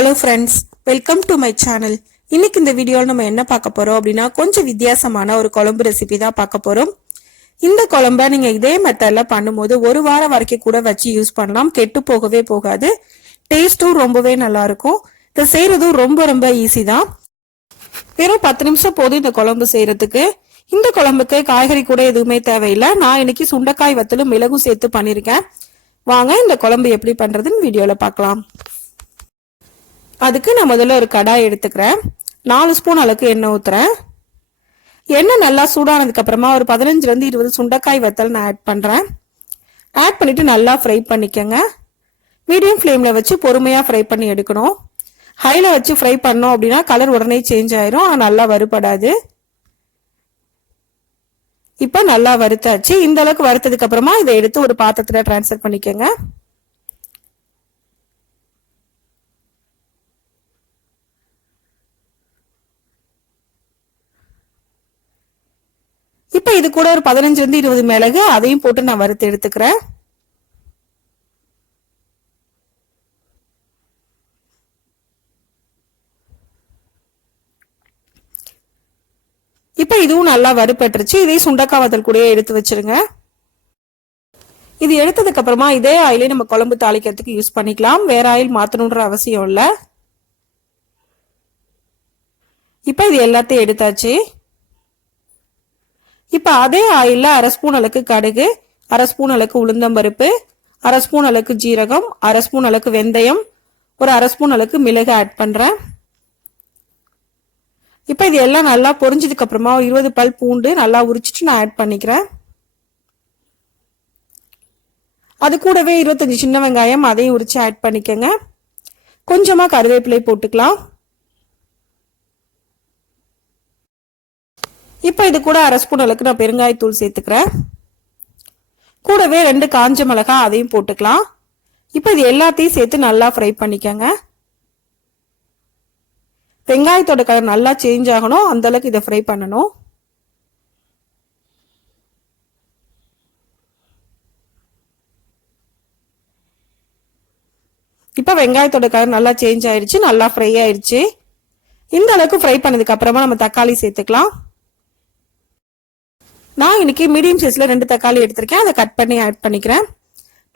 Hello friends, welcome to my channel. இன்னைக்கு இந்த வீடியோவில் நம்ம என்ன பார்க்க போறோம் அப்படின்னா கொஞ்சம் வித்தியாசமான ஒரு குழம்பு ரெசிபி தான் பார்க்க போறோம். இந்த குழம்ப நீங்க இதே மெத்தட்ல பண்ணும்போது ஒரு வாரம் வரைக்கும் கூட வச்சு யூஸ் பண்ணலாம், கெட்டு போகவே போகாது. டேஸ்டும் ரொம்பவே நல்லா இருக்கும். இதை செய்யறதும் ரொம்ப ரொம்ப ஈஸி தான். வெறும் 10 நிமிஷம் போதும் இந்த குழம்பு செய்யறதுக்கு. இந்த குழம்புக்கு காய்கறி கூட எதுவுமே தேவையில்லை. நான் இன்னைக்கு சுண்டக்காய் வத்தலும் மிளகும் சேர்த்து பண்ணிருக்கேன். வாங்க இந்த குழம்பு எப்படி பண்றதுன்னு வீடியோல பார்க்கலாம். அதுக்கு நான் முதல்ல ஒரு கடாய் எடுத்துக்கிறேன். 4 ஸ்பூன் அளவுக்கு எண்ணெய் ஊத்துறேன். எண்ணெய் நல்லா சூடானதுக்கு அப்புறமா ஒரு 15 to 20 சுண்டக்காய் வத்தல் நான் ஆட் பண்றேன். ஆட் பண்ணிட்டு நல்லா ஃப்ரை பண்ணிக்கங்க. மீடியம் ஃப்ளேம்ல வச்சு பொறுமையா ஃப்ரை பண்ணி எடுக்கணும். ஹைல வச்சு ஃப்ரை பண்ணோம் அப்படின்னா கலர் உடனே சேஞ்ச் ஆயிரும், ஆனா நல்லா வறுபடாது. இப்ப நல்லா வறுத்தாச்சு. இந்த அளவுக்கு வறுத்ததுக்கு அப்புறமா இதை எடுத்து ஒரு பாத்திரத்துல டிரான்ஸ்ஃபர் பண்ணிக்கங்க. இப்ப இது கூட ஒரு 15 to 20 மிளகு அதையும் போட்டு நான் வறுத்து எடுத்துக்கிறேன். இப்ப இதுவும் நல்லா வறுபட்டுருச்சு. இதையும் சுண்டக்காய் வத்தல் கூட எடுத்து வச்சிருங்க. இது எடுத்ததுக்கு அப்புறமா இதே ஆயிலே நம்ம குழம்பு தாளிக்கிறதுக்கு யூஸ் பண்ணிக்கலாம். வேற ஆயில் மாத்தணும்ன்ற அவசியம் இல்ல. இப்ப இது எல்லாத்தையும் எடுத்தாச்சு. இப்ப அதே ஆயில்ல 1/2 ஸ்பூன் அளவுக்கு கடுகு, 1/2 ஸ்பூன் அளவுக்கு உளுந்தம்பருப்பு, 1/2 ஸ்பூன் அளவுக்கு ஜீரகம், 1/2 ஸ்பூன் அளவுக்கு வெந்தயம், ஒரு 1/2 ஸ்பூன் அளவுக்கு மிளகு ஆட் பண்றேன். இப்ப இது எல்லாம் நல்லா பொரிஞ்சதுக்கு அப்புறமா 20 பல் பூண்டு நல்லா உரிச்சிட்டு நான் ஆட் பண்ணிக்கிறேன். அது கூடவே 25 சின்ன வெங்காயம் அதையும் உரிச்சு ஆட் பண்ணிக்கங்க. கொஞ்சமா கருவேப்பிலை போட்டுக்கலாம். இப்ப இது கூட 1/2 ஸ்பூன் அளவுக்கு நான் பெருங்காயத்தூள் சேர்த்துக்கிறேன். கூடவே 2 காஞ்ச மிளகாய் அதையும் போட்டுக்கலாம். இப்ப இது எல்லாத்தையும் சேர்த்து நல்லா ஃப்ரை பண்ணிக்கங்க. வெங்காயத்தோட கலர் நல்லா சேஞ்ச் ஆகணும், அந்த அளவுக்கு இதை ஃப்ரை பண்ணணும். இப்ப வெங்காயத்தோட கலர் நல்லா சேஞ்ச் ஆயிடுச்சு, நல்லா ஃப்ரை ஆயிடுச்சு. இந்த அளவுக்கு ஃப்ரை பண்ணதுக்கு அப்புறமா நம்ம தக்காளி சேர்த்துக்கலாம். நான் இன்னைக்கு மீடியம் சைஸ்ல 2 தக்காளி எடுத்திருக்கேன். அதை கட் பண்ணி ஆட் பண்ணிக்கிறேன்.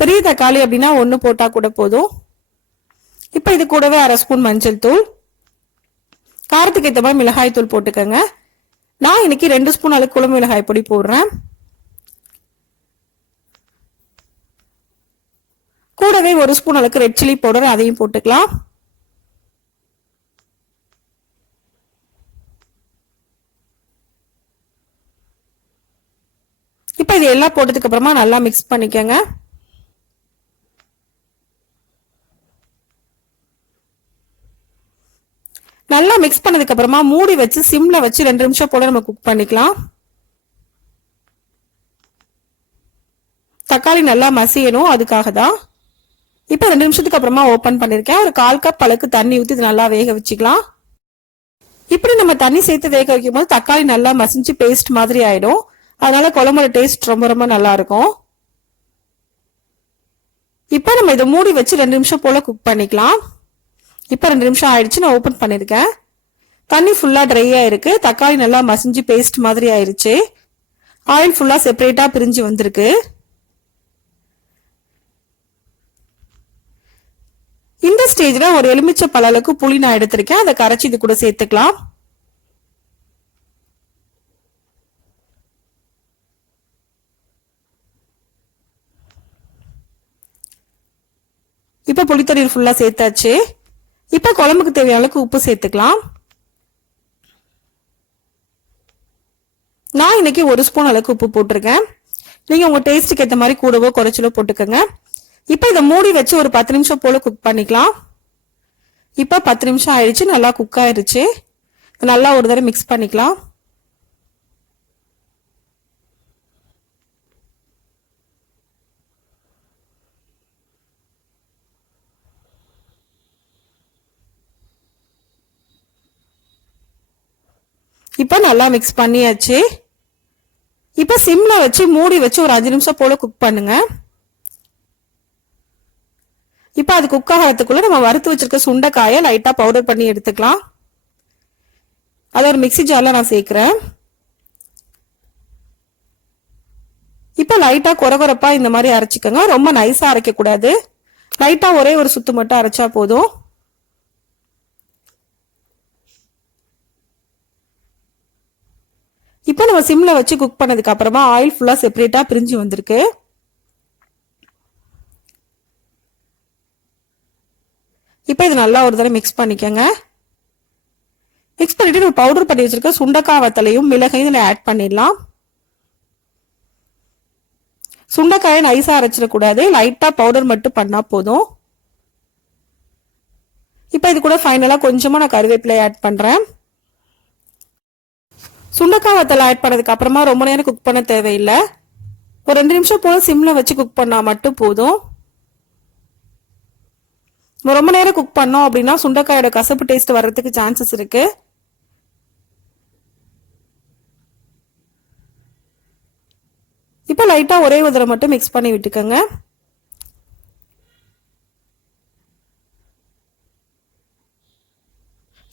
பெரிய தக்காளி அப்படின்னா 1 போட்டா கூட போதும். இப்ப இது கூடவே 1/2 ஸ்பூன் மஞ்சள் தூள், காரத்துக்கு ஏற்ற மாதிரி மிளகாய் தூள் போட்டுக்கோங்க. நான் இன்னைக்கு 2 ஸ்பூன் அளவுக்கு குழம்பு மிளகாய் பொடி போடுறேன். கூடவே 1 ஸ்பூன் அளவுக்கு ரெட் சில்லி பவுடர் அதையும் போட்டுக்கலாம். இப்ப இது எல்லாம் போட்டதுக்கு அப்புறமா நல்லா மிக்ஸ் பண்ணிக்கங்க. நல்லா மிக்ஸ் பண்ணதுக்கு அப்புறமா மூடி வச்சு சிம்ல வச்சு 2 நிமிஷம் போல நம்ம குக் பண்ணிக்கலாம். தக்காளி நல்லா மசியணும், அதுக்காக தான். இப்ப 2 நிமிஷத்துக்கு அப்புறமா ஓபன் பண்ணிருக்கேன். ஒரு 1/4 கப் அளவுக்கு தண்ணி ஊத்தி இது நல்லா வேக வச்சுக்கலாம். இப்படி நம்ம தண்ணி சேர்த்து வேக வைக்கும் போது தக்காளி நல்லா மசிஞ்சு பேஸ்ட் மாதிரி ஆயிடும். அதனால குழம்போட டேஸ்ட் ரொம்ப ரொம்ப நல்லா இருக்கும். இப்ப நம்ம இதை மூடி வச்சு 2 நிமிஷம் போல குக் பண்ணிக்கலாம். இப்ப 2 நிமிஷம் ஆயிடுச்சு, நான் ஓபன் பண்ணிருக்கேன். தண்ணி ஃபுல்லா ட்ரையா இருக்கு. தக்காளி நல்லா மசிஞ்சு பேஸ்ட் மாதிரி ஆயிருச்சு. ஆயில் ஃபுல்லா செப்பரேட்டா பிரிஞ்சு வந்திருக்கு. இந்த ஸ்டேஜ்ல ஒரு எலுமிச்சை பழ அளவுக்கு புளி நான் எடுத்திருக்கேன். அதை கரைச்சி இது கூட சேர்த்துக்கலாம். இப்ப புளித்தண்ணீர் ஃபுல்லா சேர்த்தாச்சு. இப்ப குழம்புக்கு தேவையான அளவுக்கு உப்பு சேர்த்துக்கலாம். நான் இன்னைக்கு 1 ஸ்பூன் அளவுக்கு உப்பு போட்டிருக்கேன். நீங்க உங்க டேஸ்டுக்கு ஏற்ற மாதிரி கூடவோ குறைச்சலோ போட்டுக்கோங்க. இப்ப இதை மூடி வச்சு ஒரு 10 நிமிஷம் போல குக் பண்ணிக்கலாம். இப்ப 10 நிமிஷம் ஆயிடுச்சு, நல்லா குக் ஆயிடுச்சு. நல்லா ஒரு தடவை மிக்ஸ் பண்ணிக்கலாம். இப்ப நல்லா மிக்ஸ் பண்ணியாச்சு. இப்ப சிம்ல வச்சு மூடி வச்சு ஒரு 5 நிமிஷம் போல குக் பண்ணுங்க. இப்போ அது குக் ஆகிறதுக்குள்ள நம்ம வறுத்து வச்சிருக்க சுண்டைக்காயை லைட்டா பவுடர் பண்ணி எடுத்துக்கலாம். அதை ஒரு மிக்ஸி ஜார்ல நான் சேர்க்கிறேன். இப்போ லைட்டா கொரகொரப்பா இந்த மாதிரி அரைச்சிக்கோங்க. ரொம்ப நைஸா அரைக்க கூடாது. லைட்டா ஒரே ஒரு சுத்து மட்டும் அரைச்சா போதும். இப்போ நம்ம சிம்ல வச்சு குக் பண்ணதுக்கு அப்புறமா ஆயில் ஃபுல்லா செப்பரேட்டா பிரிஞ்சு வந்திருக்கு. இப்போ இது நல்லா ஒரு தடவை மிக்ஸ் பண்ணிக்கோங்க. மிக்ஸ் பண்ணிட்டு நம்ம பவுடர் பண்ணி வச்சிருக்க சுண்டக்காய் வத்தலையும் மிளகையும் இதில் ஆட் பண்ணிடலாம். சுண்டைக்காயை நைஸா அரைச்சிடக்கூடாது, லைட்டா பவுடர் மட்டும் பண்ணா போதும். இப்போ இது கூட ஃபைனலா கொஞ்சமா நான் கருவேப்பிலை ஆட் பண்றேன். சுண்டக்காய் வத்தல் ஆட் பண்ணதுக்கு அப்புறமா ரொம்ப நேரம் குக் பண்ண தேவையில்லை. ஒரு 2 நிமிஷம் போல சிம்ல வச்சு குக் பண்ணா மட்டும் போதும். ரொம்ப நேரம் குக் பண்ணோம் அப்படின்னா சுண்டைக்காயோட கசப்பு டேஸ்ட் வர்றதுக்கு சான்சஸ் இருக்கு. இப்போ லைட்டா ஒரே ஒரு தடவை மட்டும் மிக்ஸ் பண்ணி விட்டுக்கோங்க.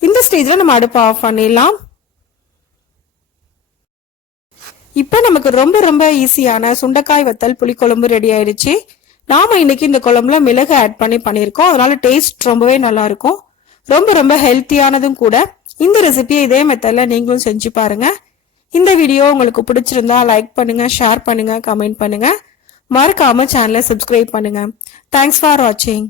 இந்த ஸ்டேஜ்ல நம்ம அடுப்பை ஆஃப் பண்ணிடலாம். இப்போ நமக்கு ரொம்ப ரொம்ப ஈஸியான சுண்டைக்காய் வத்தல் புளிக்குழம்பு ரெடி ஆயிடுச்சு. நாம இன்னைக்கு இந்த குழம்புல மிளகு ஆட் பண்ணியிருக்கோம். அதனால டேஸ்ட் ரொம்பவே நல்லா இருக்கும். ரொம்ப ரொம்ப ஹெல்த்தியானதும் கூட. இந்த ரெசிபியை இதே மெத்தட்ல நீங்களும் செஞ்சு பாருங்க. இந்த வீடியோ உங்களுக்கு பிடிச்சிருந்தா லைக் பண்ணுங்க, ஷேர் பண்ணுங்க, கமெண்ட் பண்ணுங்க. மறக்காம சேனலை சப்ஸ்கிரைப் பண்ணுங்க. தேங்க்ஸ் ஃபார் வாட்சிங்.